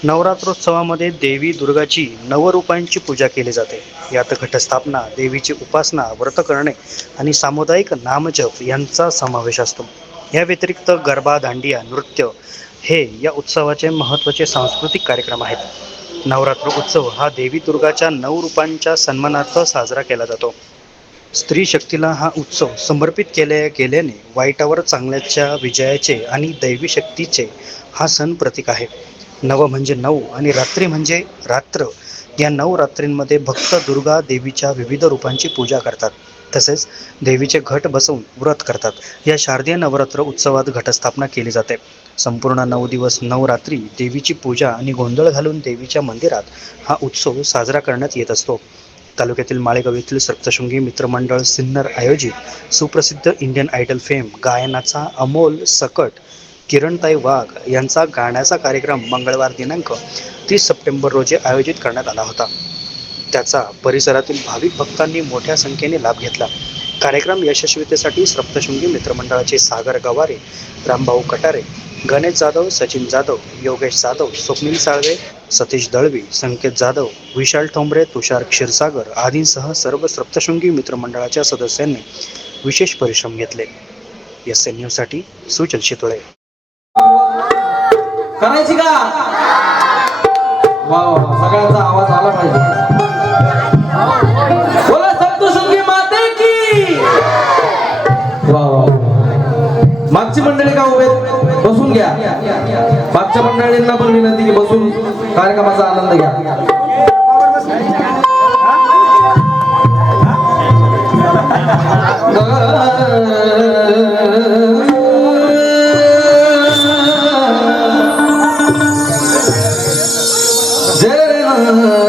नवरात्रोत्सवामध्ये देवी दुर्गाची नवरूपांची पूजा केली जाते. यात घटस्थापना देवीची उपासना व्रत करणे आणि सामुदायिक नामजप यांचा समावेश असतो. या व्यतिरिक्त गरबा दांडिया नृत्य हे या उत्सवाचे महत्त्वाचे सांस्कृतिक कार्यक्रम आहेत. नवरात्र उत्सव हा देवी दुर्गाच्या नऊ रूपांच्या सन्मानार्थ साजरा केला जातो. स्त्री शक्तीला हा उत्सव समर्पित केले गेल्याने वाईटावर चांगल्याच्या विजयाचे आणि दैवी शक्तीचे हा सण प्रतीक आहे. नव म्हणजे नऊ आणि रात्री म्हणजे रात्र. या नऊ रात्रींमध्ये भक्त दुर्गा देवीच्या विविध रूपांची पूजा करतात. तसेच देवीचे घट बसवून व्रत करतात. या शारदीय नवरात्र उत्सवात घटस्थापना केली जाते. संपूर्ण नऊ दिवस नऊ रात्री देवीची पूजा आणि गोंधळ घालून देवीच्या मंदिरात हा उत्सव साजरा करण्यात येत असतो. तालुक्यातील माळेगाव येथील सप्तशृंगी मित्रमंडळ सिन्नर आयोजित सुप्रसिद्ध इंडियन आयडल फेम गायनाचा अमोल सकट किरणताई वाघ यांचा गाण्याचा कार्यक्रम मंगळवार दिनांक तीस सप्टेंबर रोजी आयोजित करण्यात आला होता. त्याचा परिसरातील भाविक भक्तांनी मोठ्या संख्येने लाभ घेतला. कार्यक्रम यशस्वीतेसाठी सप्तशृंगी मित्रमंडळाचे सागर गवारे रामभाऊ कटारे गणेश जाधव सचिन जाधव योगेश जाधव स्वप्नील साळवे सतीश दळवी संकेत जाधव विशाल ठोंबरे तुषार क्षीरसागर आदींसह सर्व सप्तशृंगी मित्रमंडळाच्या सदस्यांनी विशेष परिश्रम घेतले. एस एन न्यूजसाठी सुचल शितोळे. करायची का? वा वा सगळ्यांचा आवाज आला पाहिजे. बोला सप्तशृंगी माते की? वा वा मागची मंडळी का उभे बसून घ्या. मागच्या मंडळींना पण विनंती की बसून कार्यक्रमाचा आनंद घ्या. वक्रतुंड Oh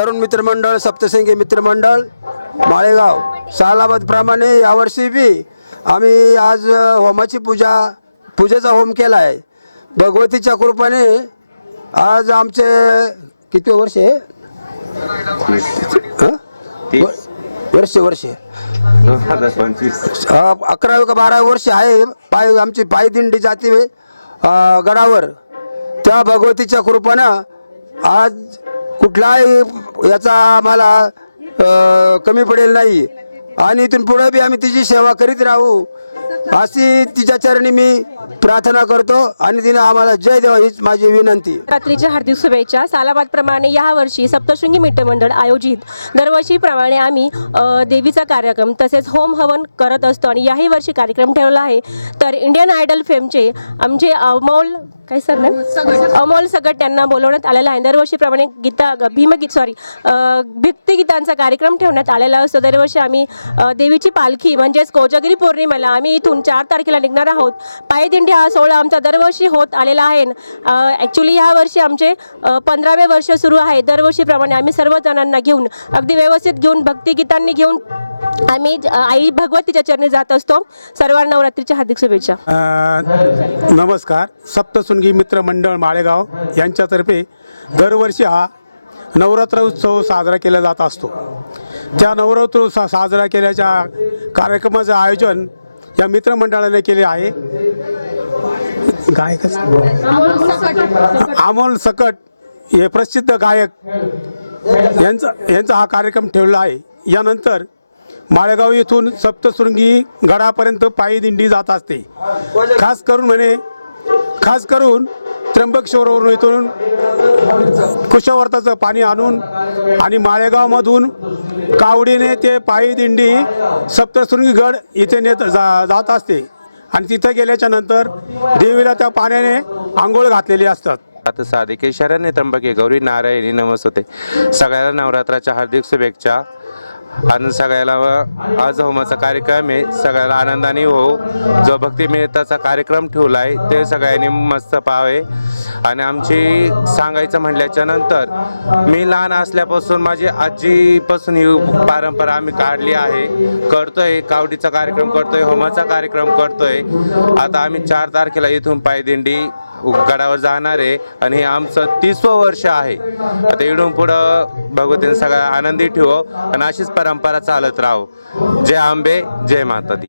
तरुण मित्रमंडळ सप्तशृंगी मित्रमंडळ माळेगाव सालाबादप्रमाणे यावर्षी बी आम्ही आज होमाची पूजा पूजेचा होम केला आहे भगवतीच्या कृपाने आज आमचे किती वर्ष आहे? वर्ष वर्ष. अकरावी का बारा वर्ष आहे. पाय आमची पायदिंडी जाते गडावर. त्या भगवतीच्या कृपानं आज कुठलाही याचा आम्हाला कमी पडेल नाही. आणि इथून पुढे बी आम्ही तिची सेवा करीत राहू. अशी तिच्या चरणी मी प्रार्थना करतो आणि तिने आम्हाला जय द्यावा हीच माझी विनंती. रात्रीच्या हार्दिक शुभेच्छा. सालाबाद प्रमाणे यावर्षी सप्तशृंगी मित्रमंडळ आयोजित. दरवर्षीप्रमाणे आम्ही देवीचा कार्यक्रम तसेच होम हवन करत असतो आणि याही वर्षी कार्यक्रम ठेवला आहे. तर इंडियन आयडल फेमचे आमचे अमोल काय सर अमोल सगट त्यांना बोलवण्यात आलेला आहे. दरवर्षीप्रमाणे गीता भीमगीत सॉरी भक्तिगीतांचा कार्यक्रम ठेवण्यात आलेला असतो. दरवर्षी आम्ही देवीची पालखी म्हणजेच कोजागिरी पौर्णिमेला आम्ही इथून चार तारखेला निघणार आहोत. पायदिंडी हा सोहळा आमचा दरवर्षी होत आलेला आहे. ॲक्च्युली ह्या वर्षी आमचे पंधरावे वर्ष सुरू आहे. दरवर्षीप्रमाणे आम्ही सर्व जणांना घेऊन अगदी व्यवस्थित घेऊन भक्तिगीतांनी घेऊन आम्ही आई भगवतीच्या चरणी जात असतो. सर्वांना नवरात्रीच्या हार्दिक शुभेच्छा. नमस्कार. सप्तसुन मित्र मंडळ माळेगाव यांच्यातर्फे दरवर्षी हा नवरात्र उत्सव साजरा केला जात असतो. त्या नवरात्र उत्सव साजरा केल्याच्या कार्यक्रमाचं आयोजन या मित्रमंडळाने केले आहे. गायक अमोल सकट हे प्रसिद्ध गायक यांचा यांचा हा कार्यक्रम ठेवला आहे. यानंतर माळेगाव येथून सप्तशृंगी गडापर्यंत पायी दिंडी जात असते. खास करून म्हणे खास करून त्र्यंबकेश्वरवरून इथून कुशावर्ताचं पाणी आणून आणि माळेगावमधून कावडीने ते पायी दिंडी सप्तशृंगी गड इथे नेत जा जात असते. आणि तिथे गेल्याच्यानंतर देवीला त्या पाण्याने आंघोळ घातलेली असतात. आता साधिके शरण्य त्र्यंबके गौरी नारायणी नमस्ते. सगळ्याला नवरात्राच्या हार्दिक शुभेच्छा. आणि सगळ्याला आज होमाचा कार्यक्रम आहे. सगळ्याला आनंदाने हो. जो भक्ती मेहताचा कार्यक्रम ठेवला आहे ते सगळ्यांनी मस्त पाहावे. आणि आमची सांगायचं म्हटल्याच्या नंतर मी लहान असल्यापासून माझी आजीपासून ही परंपरा आम्ही काढली आहे. करतोय कावडीचा कार्यक्रम करतोय होमाचा कार्यक्रम करतोय. आता आम्ही चार तारखेला इथून पायदिंडी गडावर जाणार आहे आणि हे आमचं तिसवं वर्ष आहे. आता इडून पुढं भगवतीने सगळ्या आनंदी ठेवो आणि अशीच परंपरा चालत राहो. जय आंबे जय माता दी.